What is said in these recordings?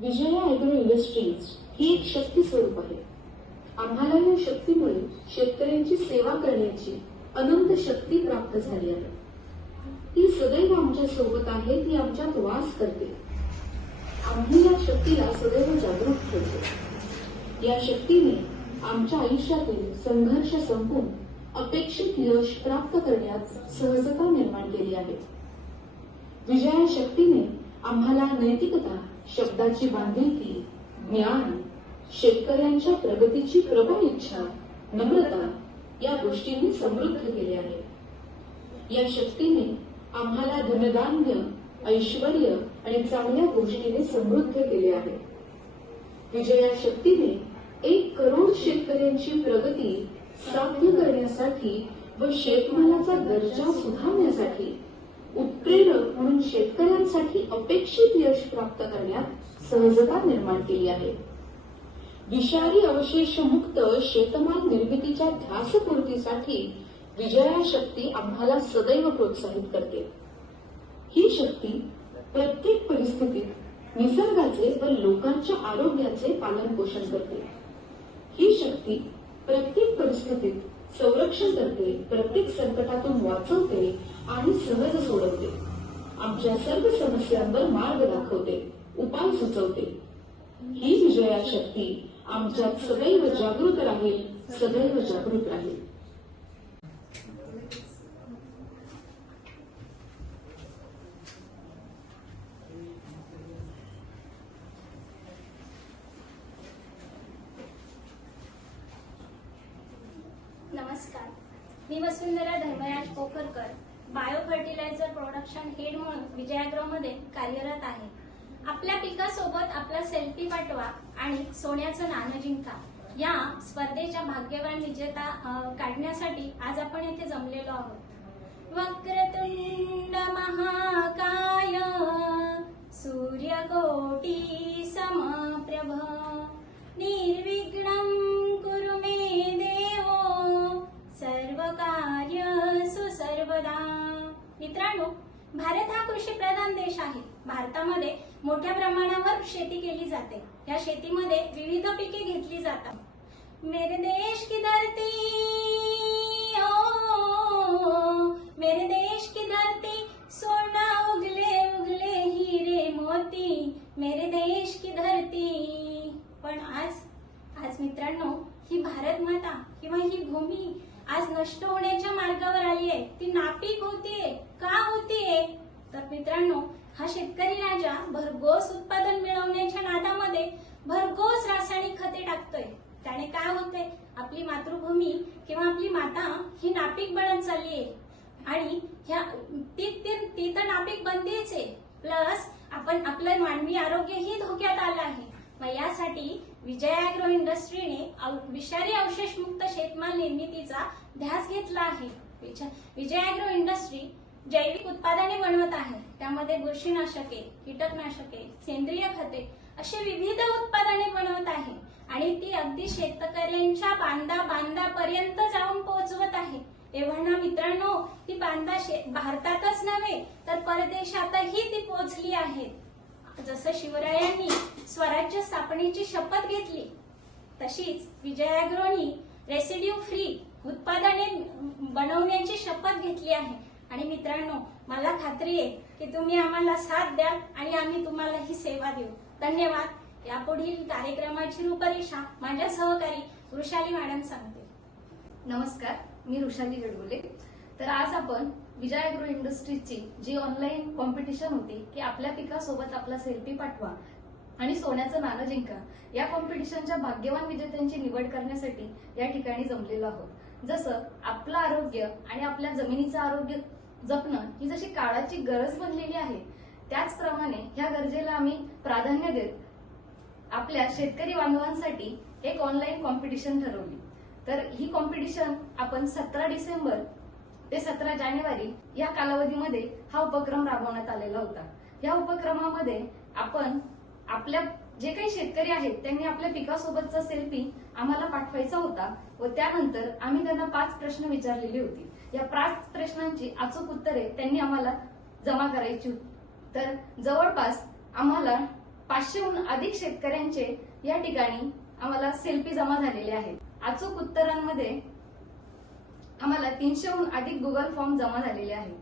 Vijaya agro industries ही एक शक्ती स्वरूप आहे. आम्हाला या शक्तीमुळे शेतकऱ्यांची सेवा करण्याची अनंत शक्ती प्राप्त झाली आहे. ती सदैव आमच्यासोबत आहे ती आमच्यात वास करते. आम्ही या शक्तीला सदैव जागरूक ठेवतो. या शक्तीने आमच्या आयुष्यातील संघर्ष संपून अपेक्षित यश प्राप्त करण्यात सहजता निर्माण केली आहे. विजया शक्तीने आम्हाला नैतिकता शब्दाची बांधिलकी ज्ञान शेतकऱ्यांच्या प्रगतीची प्रबळ इच्छा नम्रता या गोष्टींनी समृद्ध केले आहे. या शक्तीने आम्हाला धनधान्य ऐश्वर आणि चांगल्या गोष्टीने समृद्ध केले आहे. विजया शक्तीने एक करोड शेतकऱ्यांची प्रगती साध्य करण्यासाठी व शेतमालाचा दर्जा सुधारण्यासाठी उत्प्रेरक म्हणून शेतकऱ्यांसाठी अपेक्षित यश प्राप्त करण्यात सहजता निर्माण केली आहे. विषारी अवशेष मुक्त शेतमाल निर्मितीच्या ध्यासपूर्तीसाठी विजया शक्ती आम्हाला सदैव प्रोत्साहित करते. ही शक्ती प्रत्येक परिस्थितीत निसर्गाचे व लोकांच्या आरोग्याचे पालन पोषण करते. ही शक्ती प्रत्येक परिस्थितीत संरक्षण करते प्रत्येक संकटातून वाचवते आणि सहज सोडवते. आमच्या सर्व समस्यांवर मार्ग दाखवते उपाय सुचवते. ही विजया शक्ती आमच्यात सदैव जागृत राहील सदैव जागृत राहील. नमस्कार. मी Vasundhara Dharmaraj Pokharkar bio fertiliser production head म्हणून विजयाग्रोमध्ये कार्यरत आहे. आपल्या पिकासोबत आपला सेल्फी पाठवा आणि सोन्याचं नाणं जिंका. या स्पर्धेच्या भाग्यवान विजेता काढण्यासाठी आज आपण येथे जमलेलो आहोत. वक्रतुंड महाकाय सूर्यकोटी समप्रभ निर्विघ्न कुरु मे देव सर्व कार्य सुसर्वदा मित्रांनो भारत हा कृषी प्रधान देश आहे. भारतामध्ये मोठ्या प्रमाणावर शेती केली जाते. या शेतीमध्ये विविध पिके घेतली जातात. मेरे देश की धरती ओ मेरे देश की धरती सोना उगले उगले हिरे मोती. मेरे देश की धरती. पण आज आज मित्रांनो ही भारत माता किंवा ही भूमी आज नष्ट होण्याच्या मार्गावर आली आहे. ती नापीक होतीये का होतीये तर मित्रांनो हा शेतकरी राजा भरघोस उत्पादन मिळवण्याच्या नादामध्ये भरघोस रासायनिक खते टाकतोय. त्याने काय होतंय? आपली मातृभूमी किंवा आपली माता ही नापीक बनत चालली आहे. आणि ह्या ती ती तर नापीक बनतेच आहे. प्लस आपण आपलं मानवी आरोग्यही धोक्यात आलं आहे. मग यासाठी विजय अॅग्रो इंडस्ट्रीने विषारी विषारी अवशेषमुक्त शेतमाल निर्मितीचा ध्यास घेतला आहे. विजय अॅग्रो इंडस्ट्री जैविक उत्पादने बनवत आहे. त्यामध्ये बुरशीनाशके कीटकनाशके सेंद्रिय खते असे विविध उत्पादने बनवत आहे आणि ती अगदी शेतकऱ्यांच्या बांधा बांधापर्यंत जाऊन पोहोचवत आहे. तेव्हा ना मित्रांनो ती बांधा शे- भारतातच नव्हे तर परदेशातही ती पोहोचली आहेत जसं शिवरायांनी स्वराज्य स्थापनेची शपथ घेतली तशीच विजयाग्रोनी रेसिड्यू फ्री उत्पादने बनवण्याची शपथ घेतली आहे. आणि मित्रांनो मला खात्री आहे की तुम्ही आम्हाला साथ द्या आणि आम्ही तुम्हाला ही सेवा देऊ. धन्यवाद. यापुढील कार्यक्रमाची रूपरेषा माझ्या सहकारी वृषाली मॅडम सांगते नमस्कार मी वृषाली गडगुले. तर आज आपण विजय अॅग्रो इंडस्ट्रीजची जी ऑनलाईन कॉम्पिटिशन होती की आपल्या पिकासोबत आपला सेल्फी पाठवा आणि सोन्याचं नाणं जिंका या कॉम्पिटिशनच्या भाग्यवान विजेत्यांची निवड करण्यासाठी या ठिकाणी जमलेलो आहोत. जसं आपलं आरोग्य आणि आपल्या जमिनीचं आरोग्य जपणं ही जशी काळाची गरज बनलेली आहे त्याचप्रमाणे ह्या गरजेला आम्ही प्राधान्य देत आपल्या शेतकरी बांधवांसाठी एक ऑनलाईन कॉम्पिटिशन ठरवली. तर ही कॉम्पिटिशन आपण सतरा डिसेंबर ते सतरा जानेवारी या कालावधीमध्ये हा उपक्रम राबवण्यात आलेला होता. या उपक्रमामध्ये आपण आपल्या जे काही शेतकरी आहेत त्यांनी आपल्या पिकासोबतचा सेल्फी आम्हाला पाठवायचा होता व त्यानंतर आम्ही त्यांना पाच प्रश्न विचारलेली होती. या पाच प्रश्नांची अचूक उत्तरे त्यांनी आम्हाला जमा करायची होती. तर जवळपास आम्हाला पाचशेहून अधिक शेतकऱ्यांचे या ठिकाणी आम्हाला सेल्फी जमा झालेले आहेत. अचूक उत्तरांमध्ये आम्हाला तीनशेहून अधिक गुगल फॉर्म जमा झालेले आहेत.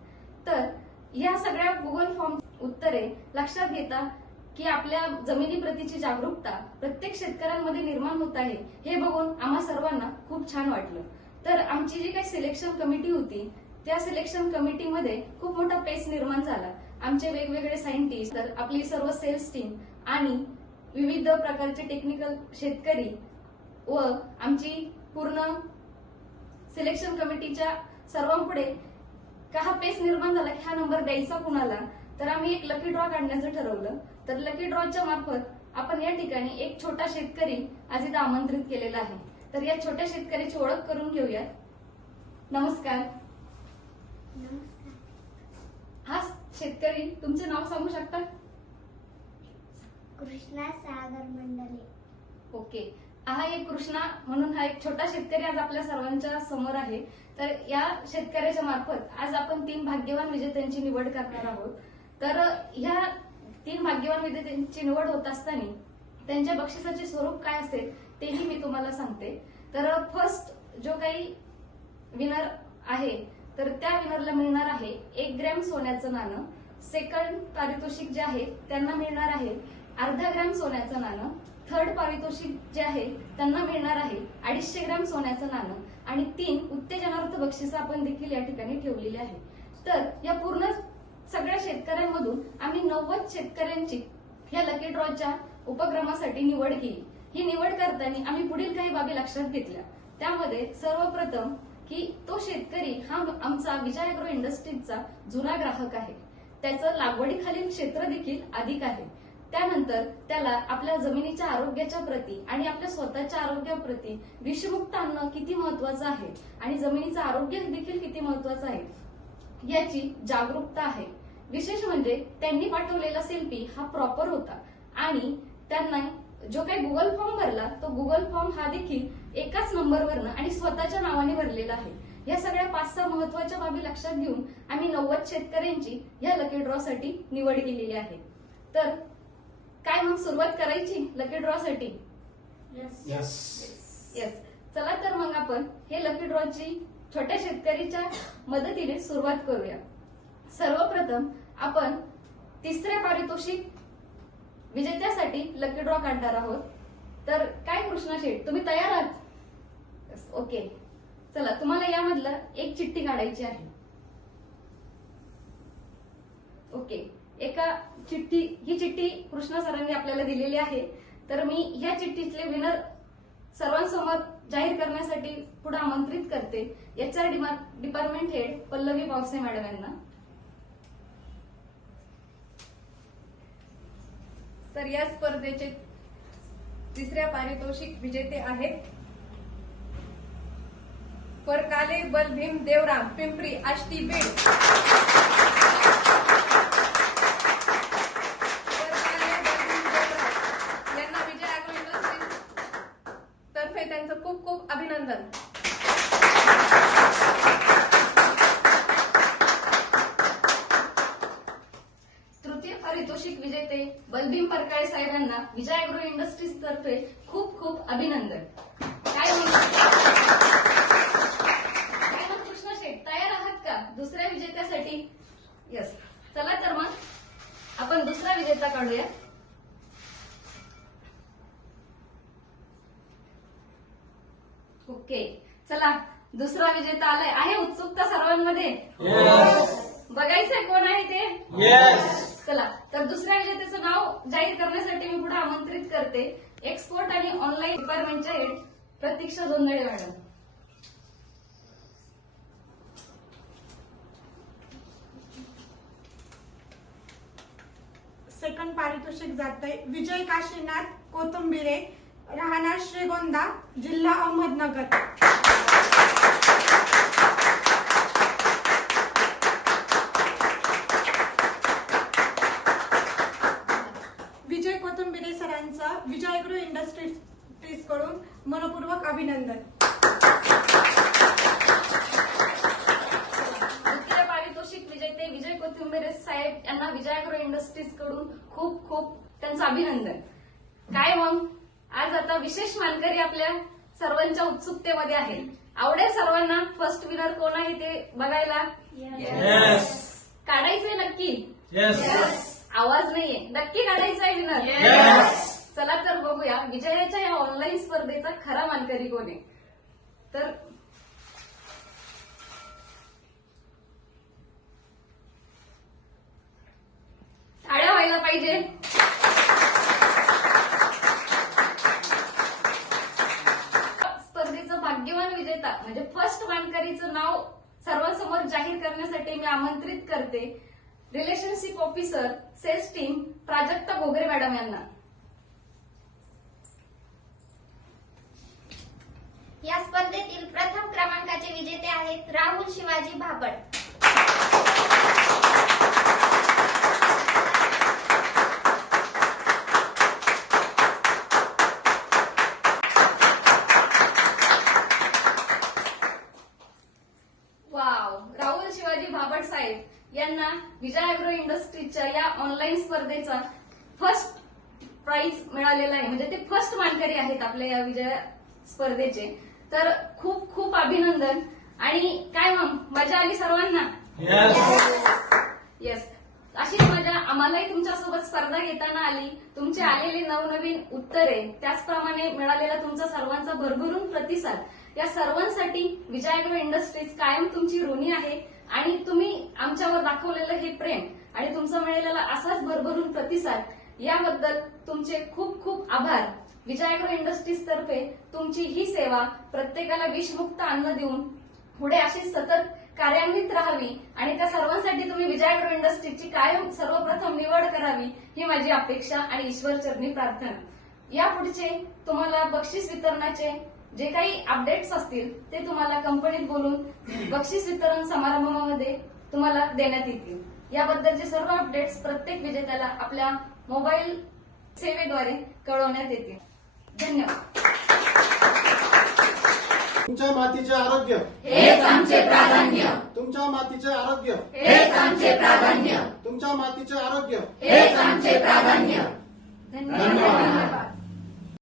तर या सगळ्या गुगल फॉर्म उत्तरे लक्षात घेता की आपल्या जमिनी प्रतीची जागरूकता प्रत्येक शेतकऱ्यांमध्ये निर्माण होत आहे हे बघून आम्हा सर्वांना खूप छान वाटलं. तर आमची जी काही सिलेक्शन कमिटी होती त्या सिलेक्शन कमिटीमध्ये खूप मोठा पेस निर्माण झाला. आमचे वेगवेगळे सायंटिस्ट तर आपली सर्व सेल्स टीम आणि विविध प्रकारचे टेक्निकल शेतकरी व आमची पूर्ण सिलेक्शन कमिटीच्या सर्वांपुढे का हा पेस निर्माण झाला की हा नंबर द्यायचा कुणाला? तर आम्ही एक लकी ड्रॉ काढण्याचं ठरवलं. तर लकी ड्रॉच्या मार्फत आपण या ठिकाणी एक छोटा शेतकरी आज इथं आमंत्रित केलेला आहे. तर या छोट्या शेतकऱ्याची ओळख करून घेऊयात. नमस्कार. हा शेतकरी तुमचे नाव सांगू शकता? कृष्णा सागर मंडले. ओके. हा एक कृष्णा म्हणून हा एक छोटा शेतकरी आज आपल्या सर्वांच्या समोर आहे. तर या शेतकऱ्याच्या मार्फत आज आपण तीन भाग्यवान विजेत्यांची निवड करणार आहोत. तर ह्या तीन भाग्यवान विजेत्यांची निवड होत असताना त्यांच्या बक्षिसाचे स्वरूप काय असेल तेही मी तुम्हाला सांगते. तर फर्स्ट जो काही विनर आहे तर त्या विनरला मिळणार आहे एक ग्रॅम सोन्याचं नाणं. सेकंड पारितोषिक जे आहे त्यांना मिळणार आहे अर्धा ग्रॅम सोन्याचं नाणं थर्ड पारितोषिक जे आहे त्यांना मिळणार आहे. अडीचशे ग्रॅम सोन्याचं नाणं आणि तीन उत्तेजनार्थ बक्षिसं आपण देखील या ठिकाणी ठेवलेली आहे तर या पूर्ण सगळ्या शेतकऱ्यांमधून आम्ही नव्वद शेतकऱ्यांची या लकी ड्रॉच्या उपक्रमासाठी निवड केली. ही निवड करताना आम्ही पुढील काही बाबी लक्षात घेतल्या. त्यामध्ये सर्वप्रथम की तो शेतकरी हा आमचा विजय अग्रो इंडस्ट्रीजचा जुना ग्राहक आहे. त्याचं लागवडीखालील क्षेत्र देखील अधिक आहे. त्यानंतर त्याला आपल्या जमिनीच्या आरोग्याच्या प्रती आणि आपल्या स्वतःच्या आरोग्याप्रती विषमुक्त अन्न किती महत्वाचं आहे? आणि जमिनीचं आरोग्य देखील किती महत्वाचं आहे? याची जागरूकता आहे. विशेष म्हणजे त्यांनी पाठवलेला सेल्फी हा प्रॉपर होता. आणि त्यांना जो काही गुगल फॉर्म भरला तो गुगल फॉर्म हा देखील एकाच नंबरवरनं आणि स्वतःच्या नावाने भरलेला आहे. या सगळ्या पाच सहा महत्त्वाच्या बाबी लक्षात घेऊन आम्ही नव्वद शेतकऱ्यांची या लकी ड्रॉ साठी निवड केलेली आहे. तर काय मग सुरुवात करायची? लकी ड्रॉ साठी. येस चला तर मग आपण हे लकी ड्रॉची छोट्या शेतकरीच्या मदतीने सुरुवात करूया. सर्वप्रथम आपण तिसऱ्या पारितोषिक विजेत्यासाठी लकी ड्रॉ काढणार आहोत. तर काय कृष्णा शेठ तुम्ही तयार आहात? ओके चला तुम्हाला यामधलं एक चिठ्ठी काढायची आहे. ओके एका चिठ्ठी ही चिठ्ठी कृष्णा सरांनी आपल्याला दिलेली आहे. तर मी या चिठ्ठीतले विनर सर्वांसमोर जाहीर करण्यासाठी पुढे आमंत्रित करते. H R department head Pallavi Pawase madam यांना. तर या स्पर्धेचे तिसऱ्या पारितोषिक विजेते आहेत. परकाले बलभीम देवराम पिंपरी आष्टी बीड. अभिनंदन. काय मग कृष्णा शेठ तयार आहात का? दुसऱ्या विजेत्यासाठी? यस चला तर मग आपण दुसरा विजेता काढूया. ओके चला दुसरा विजेता आलाय. आहे उत्सुकता सर्वांमध्ये? बघायचंय कोण आहे ते. चला तर दुसऱ्या विजेत्याचं नाव जाहीर करण्यासाठी मी पुढे आमंत्रित करते. एक्सपोर्ट आणि online डिपार्टमेंटच्या head Pratiksha Jondhale madam. Second पारितोषिक जाते विजय काशीनाथ कोथंबिरे राहणार श्रीगोंदा जिल्हा अहमदनगर विजय कोथंबिरे सरांचं विजय अॅग्रो इंडस्ट्रीजकडून मनपूर्वक अभिनंदन. द्वितीय पारितोषिक विजेते विजय कोथिंबेरे साहेब यांना विजय अॅग्रो इंडस्ट्रीजकडून खूप खूप त्यांचं अभिनंदन. काय मग? आज आता विशेष मानकरी आपल्या सर्वांच्या उत्सुकतेमध्ये आहे आवडेल सर्वांना फर्स्ट विनर कोण आहे ते बघायला? Yes. काढायचंय नक्की? Yes. आवाज नाहीये. नक्की काढायचा आहे विनर Yes. चला तर बघूया. विजयाच्या या ऑनलाईन स्पर्धेचा खरा मानकरी कोण आहे? तर टाळ्या व्हायला पाहिजे. स्पर्धेचं भाग्यवान विजेता म्हणजे फर्स्ट मानकरीचं नाव सर्वांसमोर जाहीर करण्यासाठी मी आमंत्रित करते. Relationship officer sales team Prajakta Gogare madam यांना. या स्पर्धेतील प्रथम क्रमांकाचे विजेते आहेत राहुल शिवाजी भाबड वाव राहुल शिवाजी भाबड साहेब यांना विजय अॅग्रो इंडस्ट्रीजच्या या ऑनलाईन स्पर्धेचा फर्स्ट प्राइज मिळालेला आहे. म्हणजे ते फर्स्ट मानकरी आहेत आपल्या या विजय स्पर्धेचे. तर खूप खूप अभिनंदन. आणि काय मग? मजा आली सर्वांना. येस अशीच मजा आम्हालाही तुमच्यासोबत स्पर्धा घेताना आली. तुमचे आलेले नवनवीन उत्तरे त्याचप्रमाणे मिळालेला तुमचा सर्वांचा भरभरून प्रतिसाद. या सर्वांसाठी विजय अॅग्रो इंडस्ट्रीज कायम तुमची ऋणी आहे. आणि तुम्ही आमच्यावर दाखवलेलं हे प्रेम आणि तुमचा मिळालेला असाच भरभरून प्रतिसाद याबद्दल तुमचे खूप खूप आभार. विजय इंडस्ट्रीज तर्फे तुमची ही सेवा प्रत्येकाला विषमुक्त अन्न देऊन पुढे अशी सतत कार्यान्वित राहावी आणि त्या सर्वांसाठी तुम्ही विजय इंडस्ट्रीजची कायम सर्वप्रथम निवड करावी ही माझी अपेक्षा आणि ईश्वर चरणी प्रार्थना. यापुढचे तुम्हाला बक्षीस वितरणाचे जे काही अपडेट्स असतील ते तुम्हाला कंपनीत बोलून बक्षीस वितरण समारंभामध्ये तुम्हाला देण्यात येतील. याबद्दलचे सर्व अपडेट्स प्रत्येक विजेत्याला आपल्या मोबाईल सेवेद्वारे कळवण्यात येतील. धन्यवाद. तुमच्या मातीचे आरोग्य. हेच आमचे प्राधान्य. तुमच्या मातीचे आरोग्य. हेच आमचे प्राधान्य. तुमच्या मातीचे आरोग्य. हेच आमचे प्राधान्य. धन्यवाद.